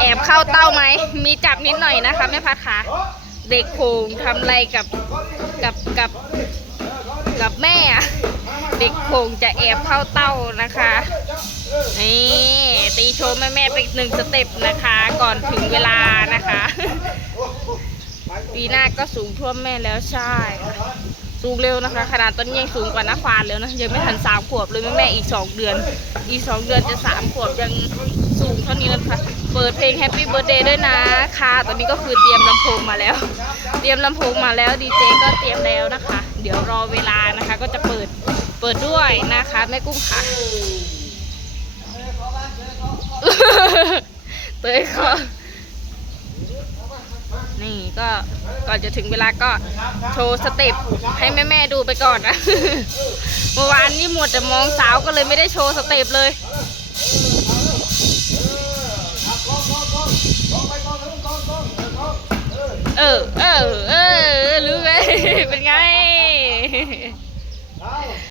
แอบเข้าเต้าไหมมีจับนิดหน่อยนะคะแม่พัดค่ะเด็กโขงทำอะไรกับกับแม่เด็กโขงจะแอบเข้าเต้านะคะนี่ตีโชว์แม่ไปหนึ่งสเต็ปนะคะก่อนถึงเวลานะคะปีหน้าก็สูงท่วมแม่แล้วใช่สูงเร็วนะคะขนาดตอนนี้ยังสูงกว่าน้าควานแล้วนะยังไม่ทัน3 ขวบเลยแม่อีก2 เดือนจะ3 ขวบยังสูงเท่านี้แล้วค่ะเปิดเพลง Happy Birthday ด้วยนะค่ะตอนนี้ก็คือเตรียมลำโพงมาแล้วดีเจก็เตรียมแล้วนะคะเดี๋ยวรอเวลานะคะก็จะเปิดด้วยนะคะแม่กุ้งค่ะเตยก็นี่ก็ก่อนจะถึงเวลาก็โชว์สเต็ปให้แม่ดูไปก่อนนะเมื่อวานนี้หมดแต่มองสาวก็เลยไม่ได้โชว์สเต็ปเลยรู้ไหมเป็นไง